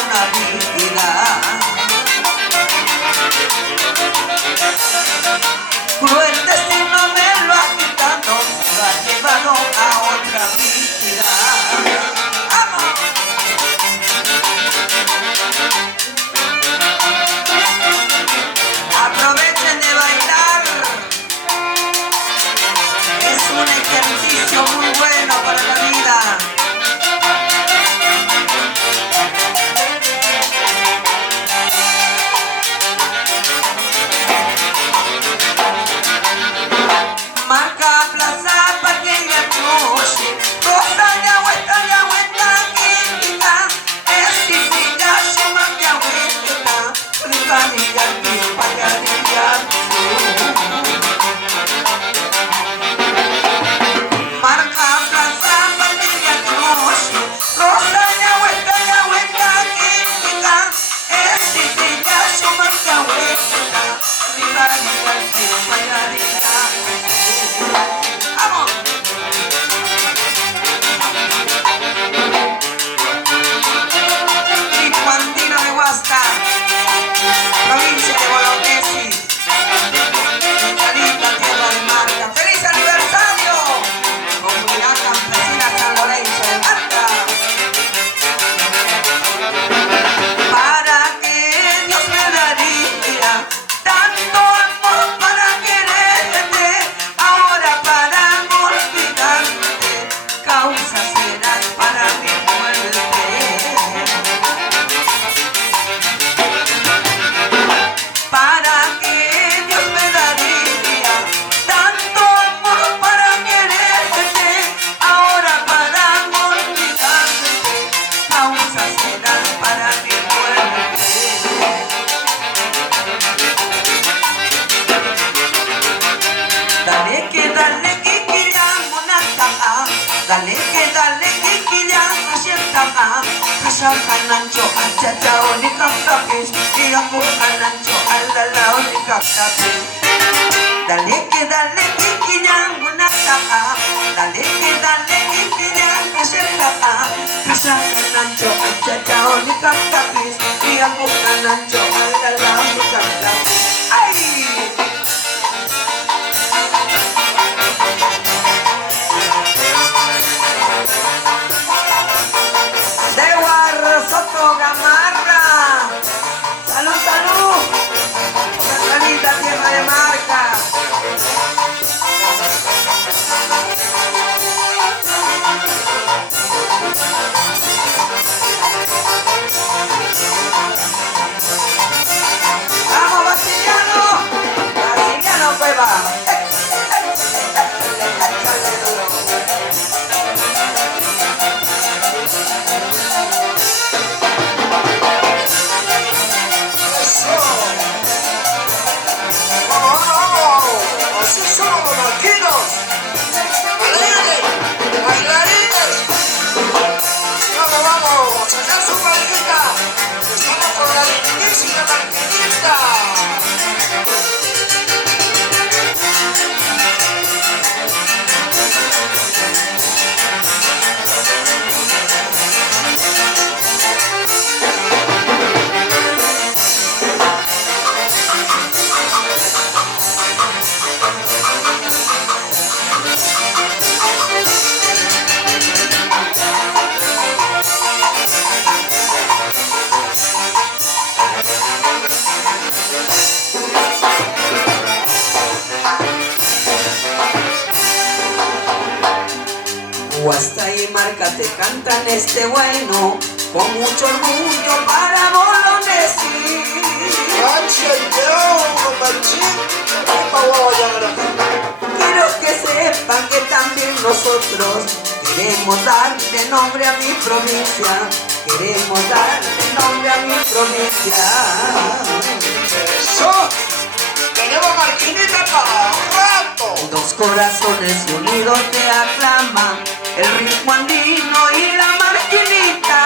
una vida. Cruel destino me lo ha quitado, lo ha llevado a otra vida. ¡Vamos! Aprovechen de bailar. Es un ejercicio muy bueno para la vida. Marca plaza Parquería Cruz, Rosa de Agüeta, química, es típica, suma de agüeta, ricanilla, payarilla. Marca plaza Parquería Cruz, Rosa de Agüeta, química, es típica, suma de agüeta, ricanilla, payarilla. ¡Vamos! Tripandino de Huasta, provincia de Bolognesi, Carita, tierra de marca. ¡Feliz aniversario! Comunidad Campesina San Lorenzo de Marca. ¿Para qué Dios me daría tanto amor para quererte? Ahora para olvidarte, causas serán para mi muerte. ¿Para qué Dios me daría tanto amor para quererte? Ahora para olvidarte, causas serán para mi muerte. Dale que kikilyan mo na taa. Dale que kikilyan asyenta ka. Kasakan nancho at chachao ni kakapis. Iyamukan nancho alalaw ni kakapis. Dale que kikilyan mo na taa. Dale que kikilyan asyenta ka. Kasakan nancho at chachao ni kakapis. Iyamukan nancho alalaw ni kakapis. Ay! Soto Gamarra, salud, salud, nuestra linda tierra de Marca. Vamos, Basiliano, Basiliano Cueva. Así somos marquinos, alegres, bailarines. Vamos, vamos, a sacar su marquita. Estamos con la lindísima marquinita. Huasta y Marca te cantan este bueno con mucho orgullo para Bolognesi. Quiero que sepan que también nosotros queremos darle nombre a mi provincia. Queremos darle nombre a mi provincia. ¡Eso! ¡Tenemos marquinita para rato! Dos corazones unidos te aclaman, el ritmo andino y la marquinita.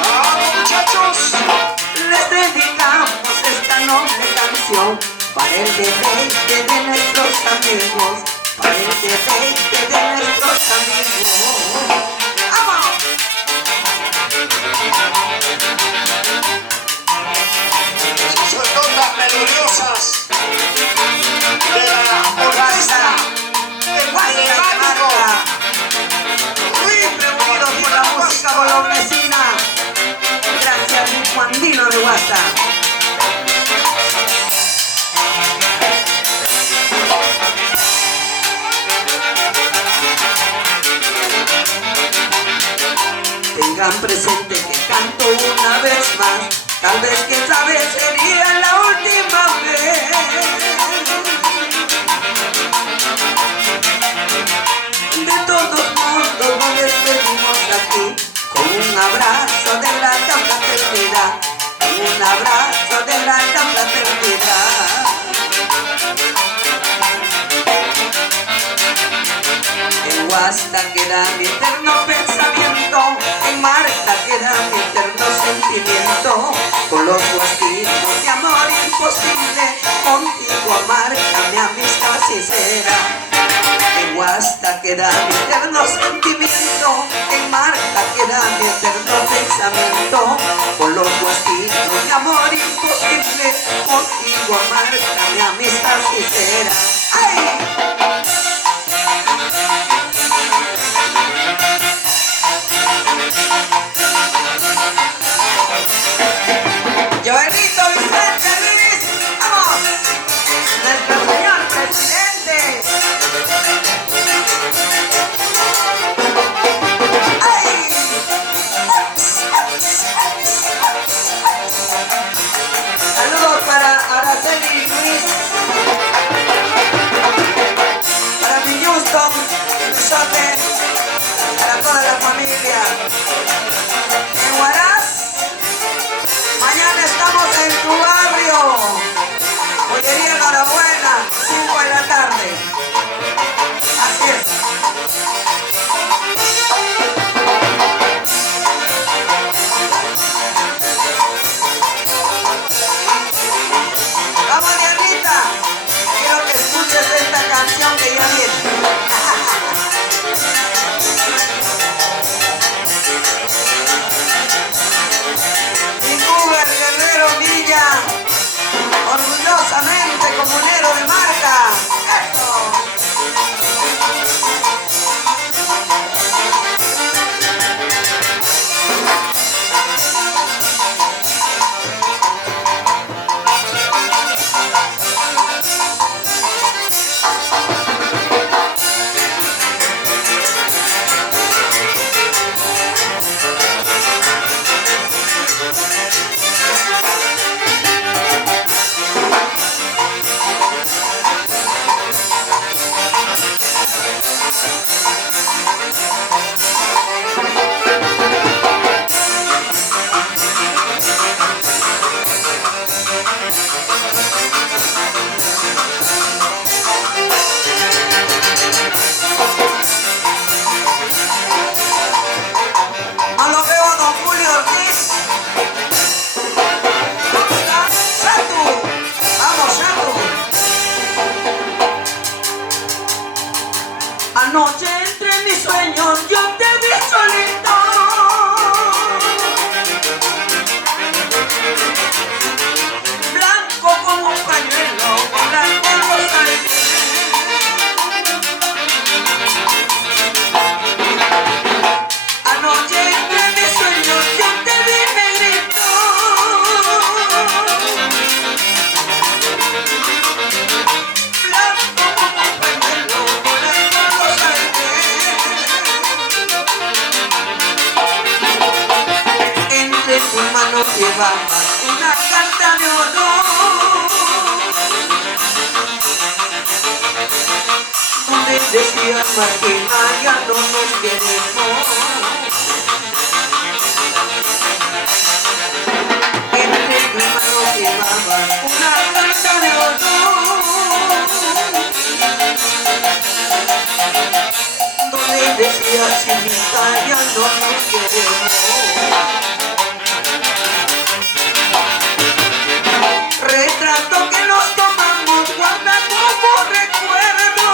¡Vamos, muchachos! Les dedicamos esta noble canción para el deleite de nuestros amigos, para el deleite de nuestros amigos. ¡Vamos! gusta. Tengan presente que canto una vez más, tal vez quién sabe sería la última vez. De todos modos nos despedimos aquí con un abrazo de grata fraternidad, un abrazo de grata fraternidad. En Huasta queda mi eterno pensamiento, en Marta queda mi eterno sentimiento. Con los huastinos mi amor imposible, contigo Marta mi amistad sincera. En Huasta queda mi eterno sentimiento, en Marta queda mi eterno pensamiento. Con los huastinos mi amor imposible, contigo Marta mi amistad sincera. ¡Ay! Joelito Vicente Luis, vamos, nuestro señor presidente. ¡Ay! Saludos para Araceli Luis, para mi Houston, Luzote, para toda la familia. En Huaraz, mañana estamos en tu barrio. Pollería Enhorabuena, 5 de la tarde. Así es. Vamos, Dianita. Quiero que escuches esta canción que ya viene. Vancouver, Guerrero, Villa, orgullosamente comunero de Marca. ¡Eso! No lo veo a don Julio Ortiz. ¿Dónde está? ¡Shatu! ¡Vamos, Shatu! Anoche entre mis sueños yo te vi solito. Blanco como un pañuelo, volando en los aires. Anoche entre mis sueños yo te vi negrito. Blanco como un pañuelo, volando en los aires. Entre tus manos llevabas una carta de honor, donde decías Martina, ya no nos queremos. Entre tus manos llevabas una carta de honor, donde decías Chinita, ya no nos queremos. Retrato que nos tomamos, guarda como recuerdo.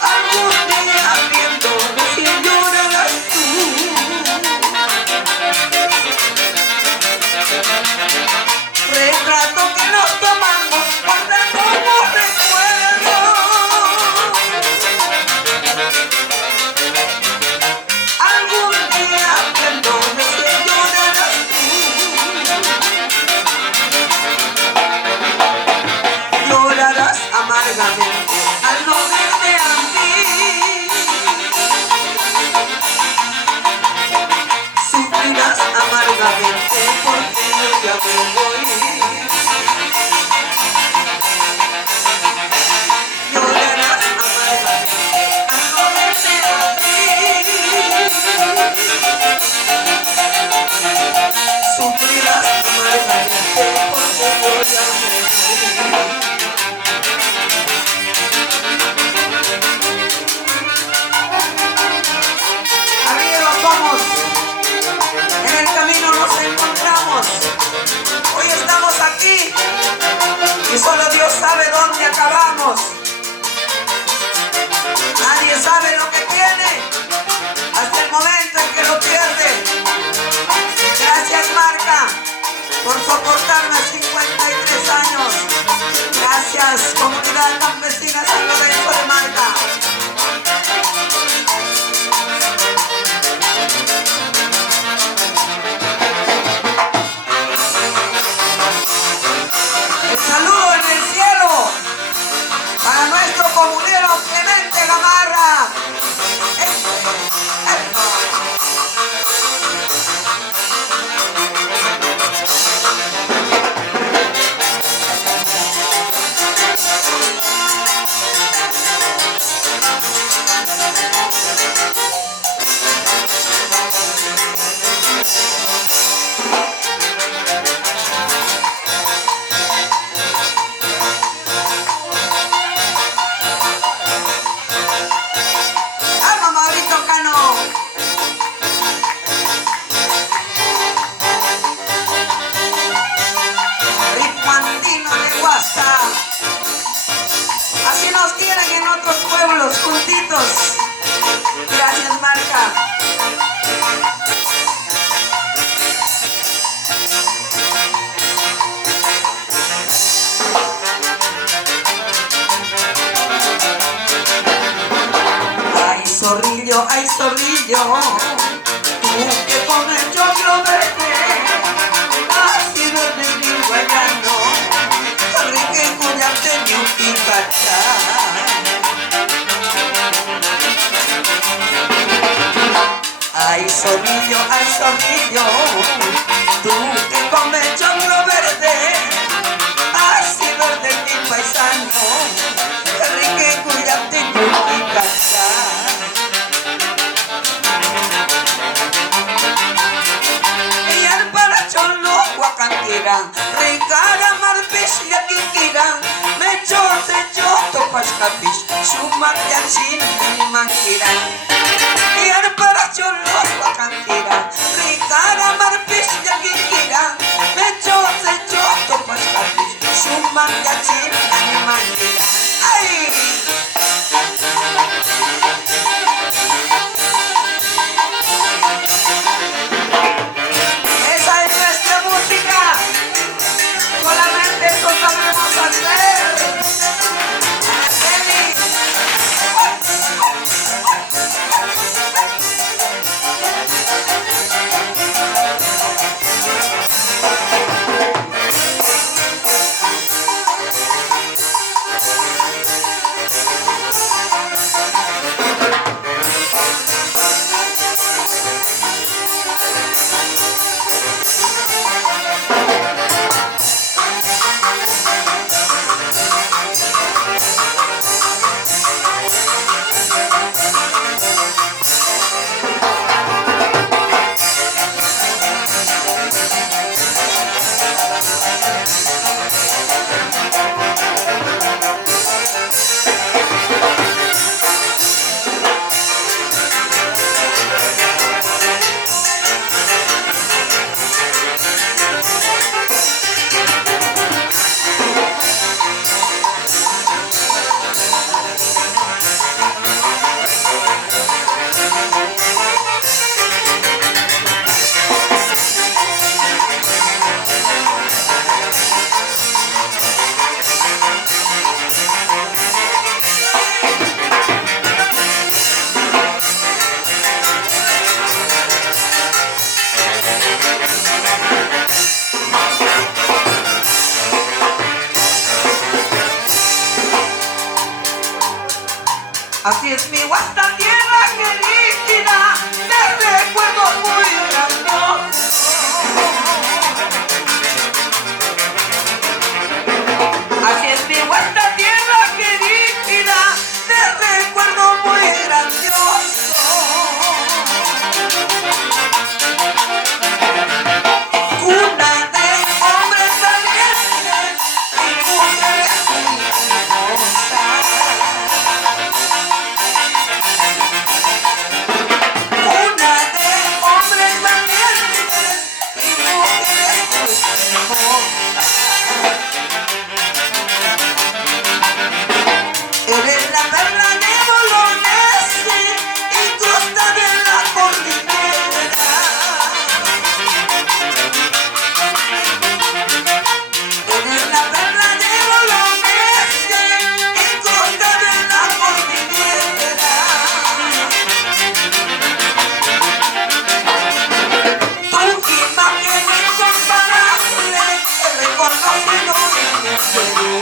Algún día viéndonos y llorarás tú. Retrato que nos tomamos, guarda como recuerdo. ay zorrillo, tú que comes choclo verde, así verde mi guayano, rique cuyate ni un picachá. Ay zorrillo, tú que comes choclo verde, así verde mi paisano, rique cuyate ni un picachá. Rikara marpish yakikiran mecho secho topas kapish sumak yachin mankiran yar para cholo wakankiran rikara marpish yakikiran mecho secho topas kapish sumak yachin mankiran ay. Así es mi guasta tierra querida, te recuerdo muy grandioso. Así es mi guasta tierra querida, te recuerdo muy grandioso. Cuna de hombres valientes y mujeres hermosas. Eres la perla de Bolognesi, incrustada en la cordillera. Eres la perla de Bolognesi, incrustada en la cordillera. Tu imagen incomparable, reconocido en el Perú.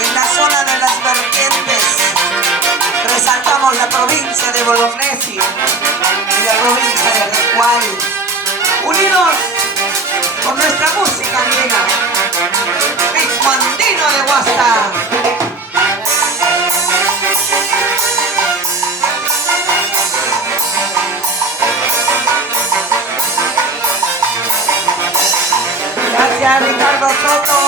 En la zona de las vertientes resaltamos la provincia de Bolognesi y la provincia de Recuay, unidos con nuestra música andina, ritmo andino de Huasta. Gracias Ricardo Soto,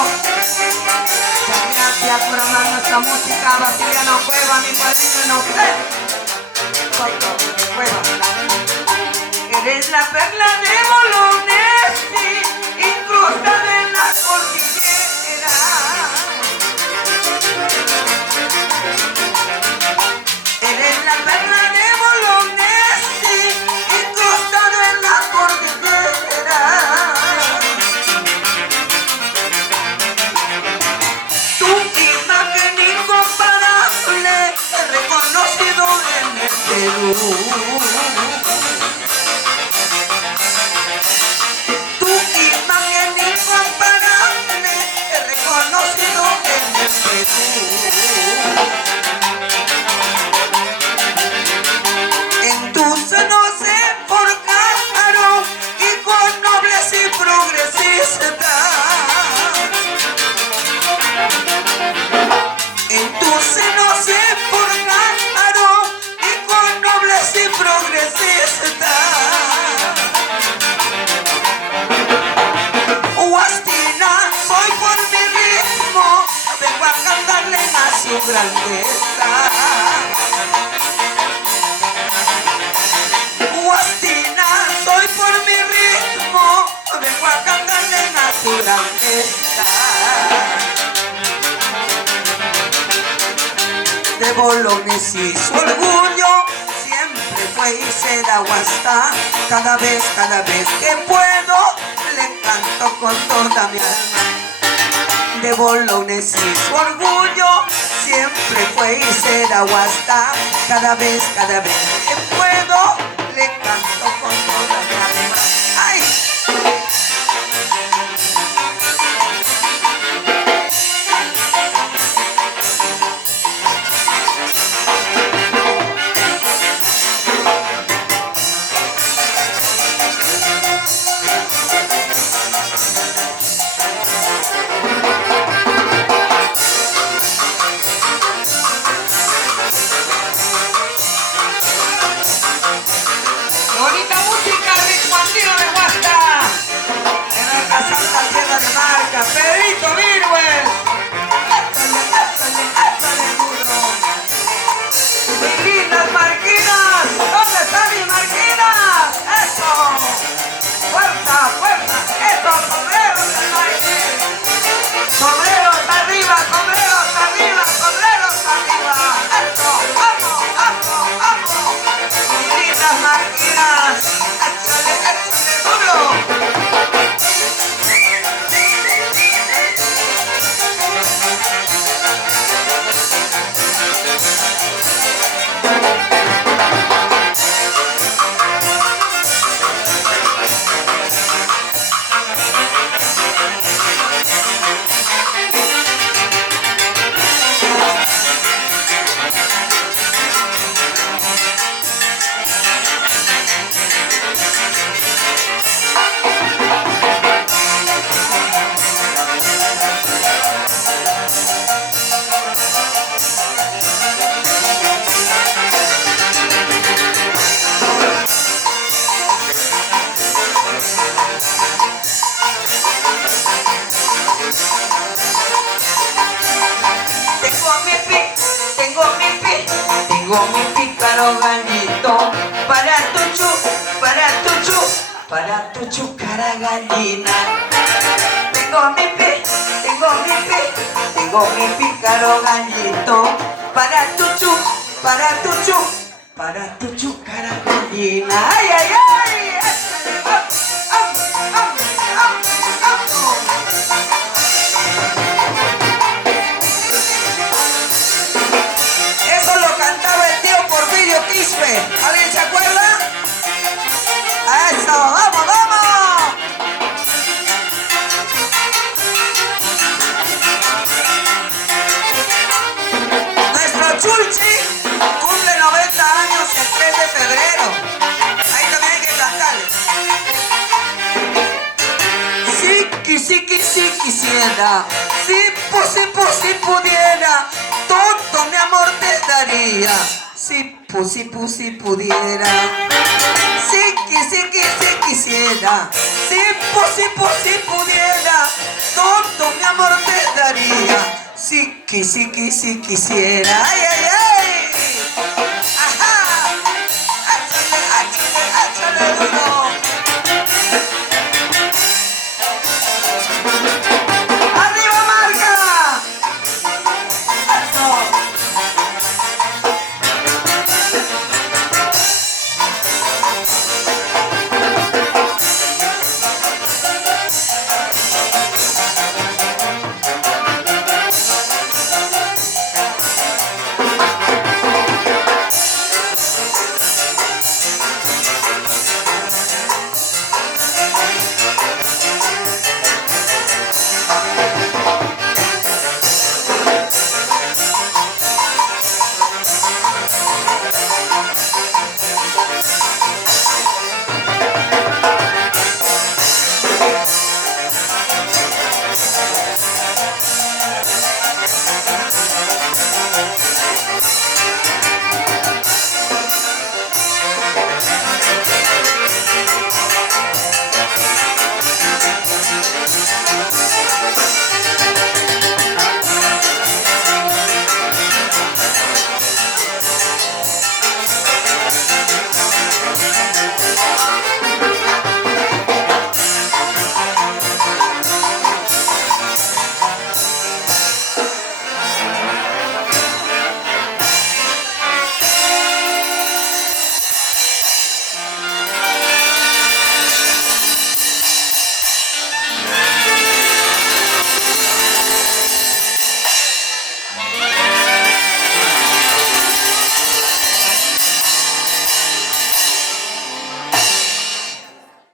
muchas gracias por amar nuestra música. Basiliano Cueva, mi padrino en usted. Soto Cueva. Eres la perla de Bolognesi, incrustada en la cordillera. su grandeza. Guastina, soy por mi ritmo, vengo a cantarle a su grandeza. De Bolones y su orgullo siempre fue y será Guastá. Cada vez que puedo le canto con toda mi alma. De Bolones y su orgullo siempre fue y será Guastá. Cada vez que puedo le canto con toda mi alma. ¡Ay! Bonita música, ritmo andino de Guastá. En nuestra santa tierra de Marca, Pedrito Viruel. Échale duro. Mis lindas marquinas, ¿dónde están mis marquinas? Eso. Fuerza, fuerza. Eso, sombreros al aire. Sombreros arriba, sombreros arriba, sombreros arriba. Eso, vamos, vamos, vamos. Mis lindas marquinas, échale duro. Tengo mi pícaro gallito para tu chúcara gallina. Tengo mi pícaro gallito para tu chúcara gallina. ¡Ay, ay, ay! Eso lo cantaba el tío Porfirio Quispe. ¿Alguien se acuerda? ¡Eso! ¡Vamos, vamos! Nuestro Chulchi cumple 90 años el 3 de febrero. Ahí también hay que cantarle. Si quisiera, si pudiera, todo mi amor te daría. Si pudiera. Si quisiera, si pudiera, todo mi amor te daría. Si quisiera. Ay, ay, ay.